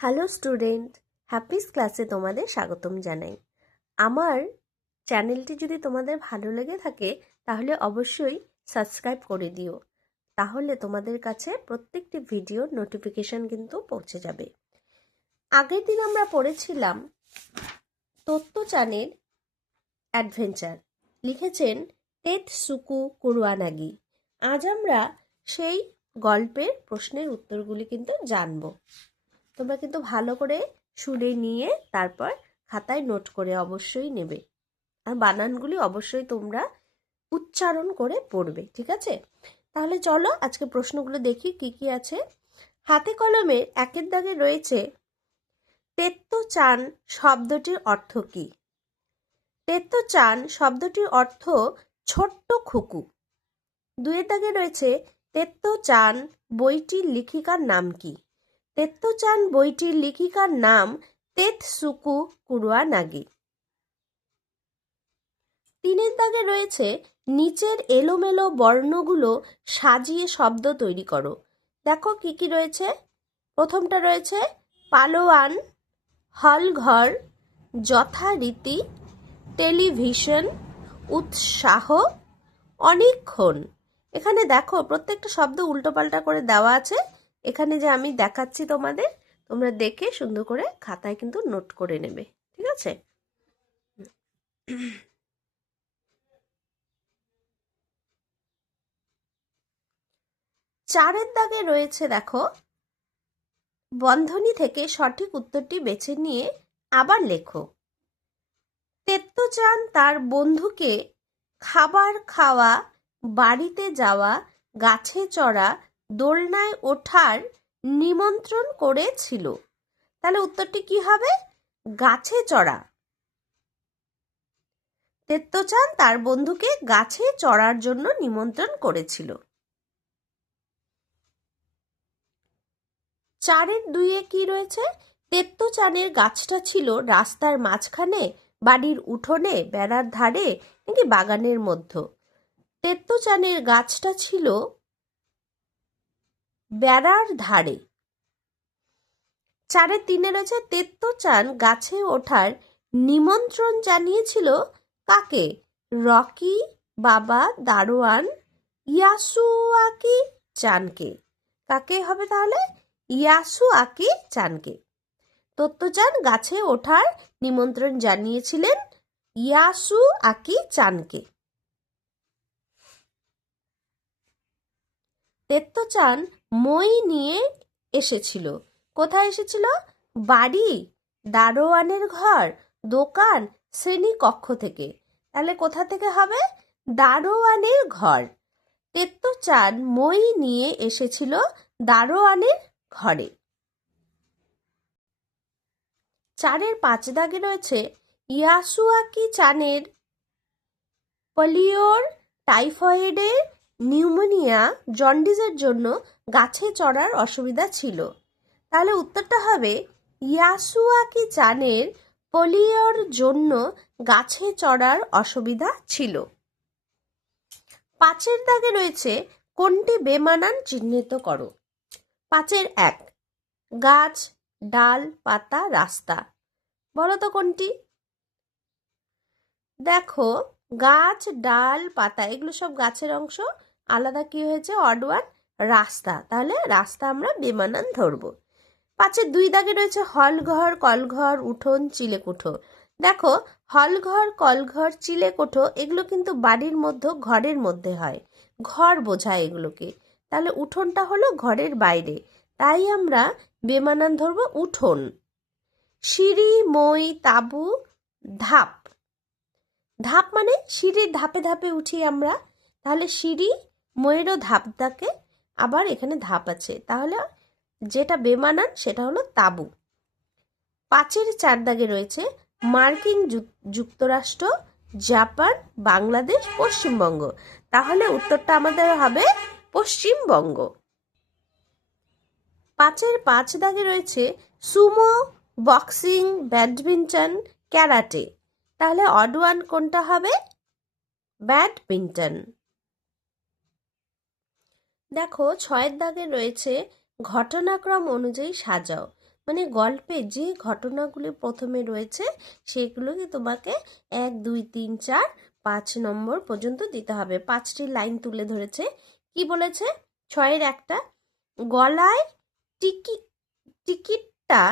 Hello student, Happy's ক্লাসে তোমাদের স্বাগতম জানাই। আমার চ্যানেলটি যদি তোমাদের ভালো লেগে থাকে তাহলে অবশ্যই সাবস্ক্রাইব করে দিও, তাহলে তোমাদের কাছে প্রত্যেকটি ভিডিওর নোটিফিকেশন কিন্তু পৌঁছে যাবে। আগের দিন আমরা পড়েছিলাম তত্ত্বচানের অ্যাডভেঞ্চার, লিখেছেন তেতসুকু কুরুয়ানাগি। আজ আমরা সেই গল্পের প্রশ্নের উত্তরগুলি কিন্তু জানব। তোমরা কিন্তু ভালো করে শুনে নিয়ে তারপর খাতায় নোট করে অবশ্যই নেবে, আর বানানগুলি অবশ্যই তোমরা উচ্চারণ করে পড়বে, ঠিক আছে? তাহলে চলো আজকে প্রশ্নগুলো দেখি কি কি আছে। হাতে কলমে একের দাগে রয়েছে তেত্তচান শব্দটির অর্থ কি? তেত্তচান শব্দটির অর্থ ছোট্ট খুকু। দুয়ের দাগে রয়েছে তেত্তচান বইটির লেখিকার নাম কি? তেত্তচান বইটির লেখিকার নাম তেতসুকু কুরুয়ানাগি। তিনের দাগে রয়েছে নিচের এলোমেলো বর্ণগুলো সাজিয়ে শব্দ তৈরি করো। দেখো কি কি রয়েছে। প্রথমটা রয়েছে পালোয়ান, হলঘর, যথারীতি, টেলিভিশন, উৎসাহ, অনেকক্ষণ। এখানে দেখো প্রত্যেকটা শব্দ উল্টোপাল্টা করে দেওয়া আছে। এখানে যে আমি দেখাচ্ছি তোমাদের, তোমরা দেখে সুন্দর করে খাতায় কিন্তু নোট করে নেবে, ঠিক আছে? চারের দাগে রয়েছে দেখো বন্ধনী থেকে সঠিক উত্তরটি বেছে নিয়ে আবার লেখো। তেত্তচান তার বন্ধুকে খাবার খাওয়া, বাড়িতে যাওয়া, গাছে চড়া, দোলনায় ওঠার নিমন্ত্রণ করেছিল। তাহলে উত্তরটি কি হবে? গাছে চড়া। তেত্তচান তার বন্ধুকে গাছে চড়ার জন্য নিমন্ত্রণ করেছিল। চারের দুইয়ে কি রয়েছে? তেত্তচানের গাছটা ছিল রাস্তার মাঝখানে, বাড়ির উঠোনে, বেড়ার ধারে নাকি বাগানের মধ্যে? তেত্তচানের গাছটা ছিল বেড়ার ধারে। চারের তিনে রয়েছে তেত্তচান গাছে ওঠার নিমন্ত্রণ জানিয়েছিল কাকে? রকি, বাবা, দারোয়ান, ইয়াসুয়াকি চানকে। কাকে হবে তাহলে? ইয়াসুয়াকি চানকে। তেত্তচান গাছে ওঠার নিমন্ত্রণ জানিয়েছিলেন ইয়াসুয়াকি চানকে। তেত্তচান মই নিয়ে এসেছিল। কোথায় এসেছিল? বাড়ি, দারোয়ানের ঘর, দোকান, শ্রেণীকক্ষ থেকে। তাহলে কোথা থেকে হবে? দারোয়ানের ঘর। তেত্তচান মই নিয়ে এসেছিল দারোয়ানের ঘরে। চারের পাঁচ দাগে রয়েছে ইয়াসুয়াকি চানের পোলিওর, টাইফয়েডের, নিউমোনিয়া, জন্ডিসের জন্য গাছে চড়ার অসুবিধা ছিল। তাহলে উত্তরটা হবে ইয়াসুয়াকি চানের পোলিওর জন্য গাছে চড়ার অসুবিধা ছিল। পাঁচের দাগে রয়েছে কোনটি বেমানান চিহ্নিত করো। পাঁচের এক, গাছ, ডাল, পাতা, রাস্তা। বলো তো কোনটি? দেখো গাছ, ডাল, পাতা এগুলো সব গাছের অংশ, আলাদা কি হয়েছে? অড ওয়ান, রাস্তা। তাহলে রাস্তা আমরা বেমানান ধরবো। পাঁচের দুই দাগে রয়েছে হলঘর, কলঘর, উঠোন, চিলেকুঠো। দেখো হলঘর, কলঘর, চিলেকুঠো এগুলো কিন্তু বাড়ির মধ্যে, ঘরের মধ্যে হয়, ঘর বোঝায় এগুলোকে। তাহলে উঠোনটা হলো ঘরের বাইরে, তাই আমরা বেমানান ধরবো উঠোন। সিঁড়ি, মই, তাঁবু, ধাপ। ধাপ মানে সিঁড়ির ধাপে ধাপে উঠি আমরা, তাহলে সিঁড়ি, ময়েরও ধাপ থাকে, আবার এখানে ধাপ আছে, তাহলে যেটা বেমানান সেটা হলো তাঁবু। পাঁচের চার দাগে রয়েছে মার্কিন যুক্তরাষ্ট্র, জাপান, বাংলাদেশ, পশ্চিমবঙ্গ। তাহলে উত্তরটা আমাদের হবে পশ্চিমবঙ্গ। পাঁচের পাঁচ দাগে রয়েছে সুমো, বক্সিং, ব্যাডমিন্টন, ক্যারাটে। তাহলে অড ওয়ান কোনটা হবে? ব্যাডমিন্টন। দেখো ছয়ের দাগে রয়েছে ঘটনাক্রম অনুযায়ী সাজাও। মানে গল্পে যে ঘটনাগুলি প্রথমে রয়েছে সেগুলোকে তোমাকে 1 2 3 4 5 নম্বর পর্যন্ত দিতে হবে। 5টি লাইন তুলে ধরেছে। কি বলেছে? 6-এর একটা, গলায় টিকিটটা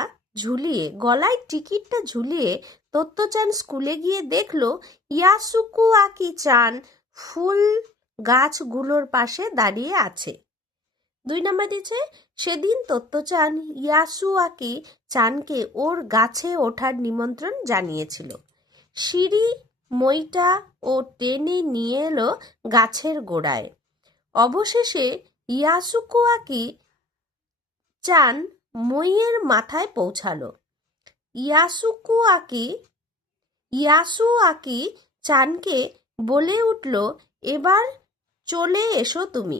ঝুলিয়ে তত্ত্বচান স্কুলে গিয়ে দেখলো ইয়াসুকু চান ফুল গাছগুলোর পাশে দাঁড়িয়ে আছে। 2 নম্বর দিচ্ছে, সেদিন তত্ত্বচান ইয়াসুয়াকি চানকে ওর গাছে ওঠার নিমন্ত্রণ জানিয়েছিল। সিঁড়ি মইটা ও টেনে নিয়ে এলো গাছের গোড়ায়। অবশেষে ইয়াসুকুয়াকি চান মইয়ের মাথায় পৌঁছালো। ইয়াসুয়াকি চানকে বলে উঠল, এবার চলে এসো তুমি।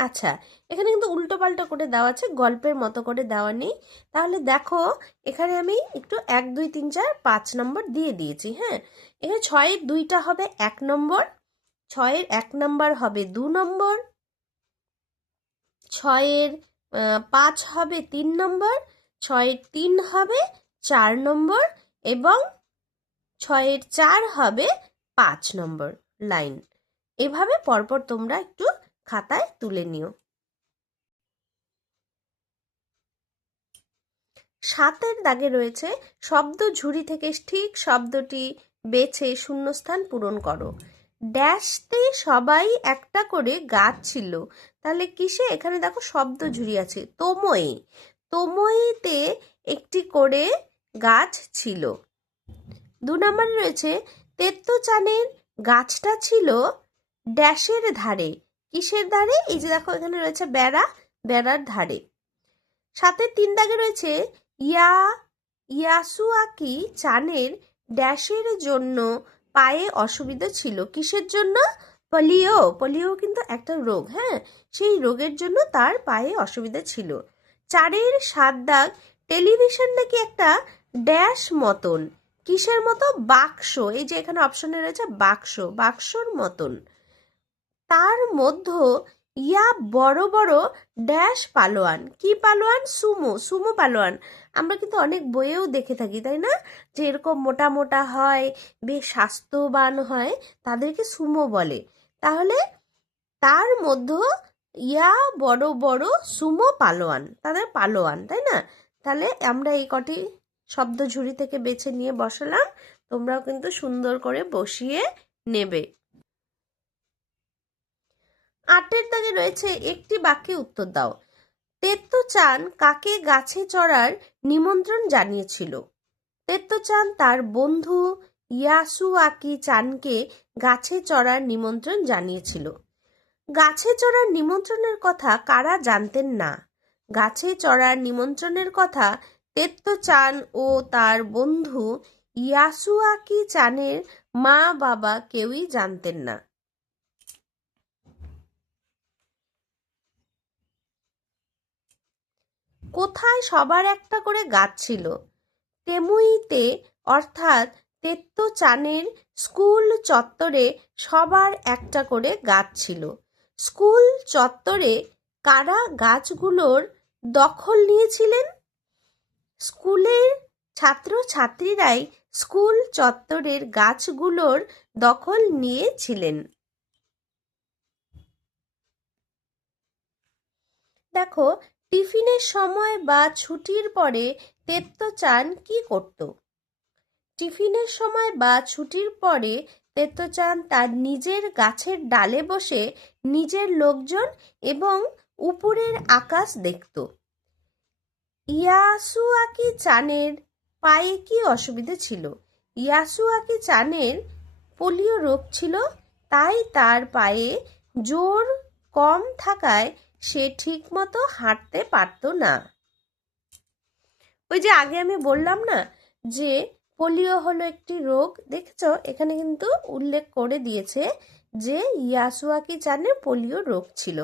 আচ্ছা, এখানে কিন্তু উল্টো পাল্টা করে দেওয়া আছে, গল্পের মতো করে দেওয়া নেই। তাহলে দেখো এখানে আমি একটু 1 2 3 4 5 নম্বর দিয়ে দিয়েছি। হ্যাঁ, এখানে 6-এর 2টা হবে 1 নম্বর, 6-এর 1 নম্বর হবে 2 নম্বর, 6-এর 5 হবে 3 নম্বর, 6-এর 3 হবে 4 নম্বর এবং 6-এর 4 হবে 5 নম্বর লাইন। এভাবে পরপর তোমরা একটু খাতায় তুলে নিও। 7-এর দাগে রয়েছে শব্দ ঝুড়ি থেকে ঠিক শব্দটি বেছে শূন্যস্থান পূরণ করো। ড্যাশতে সবাই একটা করে গাছ ছিল। তাহলে কিসে? এখানে দেখো শব্দ ঝুড়ি আছে, তোমইতে একটি করে গাছ ছিল। 2 নম্বরে রয়েছে তেত্তচানের গাছটা ছিল ড্যাশের ধারে। কিসের ধারে? এই যে দেখো এখানে রয়েছে বেড়ার ধারে। 7-এর 3 দাগে রয়েছে ইয়াসুয়াকি চানের ড্যাশের জন্য পায়ে অসুবিধা ছিল। কিসের জন্য? পোলিও কিন্তু একটা রোগ। হ্যাঁ, সেই রোগের জন্য তার পায়ে অসুবিধা ছিল। 4-এর 7 দাগ, টেলিভিশন নাকি একটা ড্যাশ মতন। কিসের মতো? বাক্স। এই যে এখানে অপশনে রয়েছে বাক্সর মতন। তার মধ্যে বড় বড় ড্যাশ পালোয়ান। কি পালোয়ান? সুমো পালোয়ান। আমরা কিন্তু অনেক বইয়েও দেখে থাকি, তাই না? যে এরকম মোটা মোটা হয়, বেশ স্বাস্থ্যবান হয়, তাদেরকে সুমো বলে। তাহলে তার মধ্যে বড় বড় সুমো পালোয়ান, তাদের পালোয়ান, তাই না? তাহলে আমরা এই কটি শব্দ ঝুড়ি থেকে বেছে নিয়ে বসালাম। তোমরাও কিন্তু সুন্দর করে বসিয়ে নেবে। 8-এর দাগে রয়েছে একটি বাক্যে উত্তর দাও। তেত্তচান কাকে গাছে চড়ার নিমন্ত্রণ জানিয়েছিল? তেত্তচান তার বন্ধু ইয়াসুয়াকি চানকে গাছে চড়ার নিমন্ত্রণ জানিয়েছিল। গাছে চড়ার নিমন্ত্রণের কথা কারা জানতেন না? গাছে চড়ার নিমন্ত্রণের কথা তেত্তচান ও তার বন্ধু ইয়াসুয়াকি চানের মা বাবা কেউই জানতেন না। কোথায় সবার একটা করে গাছ ছিল? তেমুইতে, অর্থাৎ তেত্তচানের স্কুল চত্বরে সবার একটা করে গাছ ছিল। স্কুল চত্বরে কারা গাছগুলোর দখল নিয়েছিলেন? স্কুলের ছাত্রছাত্রীরাই স্কুল চত্বরের গাছগুলোর দখল নিয়েছিলেন। দেখো, টিফিনের সময় বা ছুটির পরে তেত্তচান কি করত? টিফিনের সময় বা ছুটির পরে তেত্তচান তার নিজের গাছের ডালে বসে নিজের লোকজন এবং উপরের আকাশ দেখত। ইয়াসুয়াকি চানের পায়ে কি অসুবিধা ছিল? ইয়াসুয়াকি চানের পোলিও রোগ ছিল, তাই তার পায়ে জোর কম থাকায় সে ঠিক মতো হাঁটতে পারত না। ওই যে আগে আমি বললাম না যে পোলিও হলো একটি রোগ, দেখছো এখানে কিন্তু উল্লেখ করে দিয়েছে যে ইয়াসুয়াকি চানের পোলিও রোগ ছিল।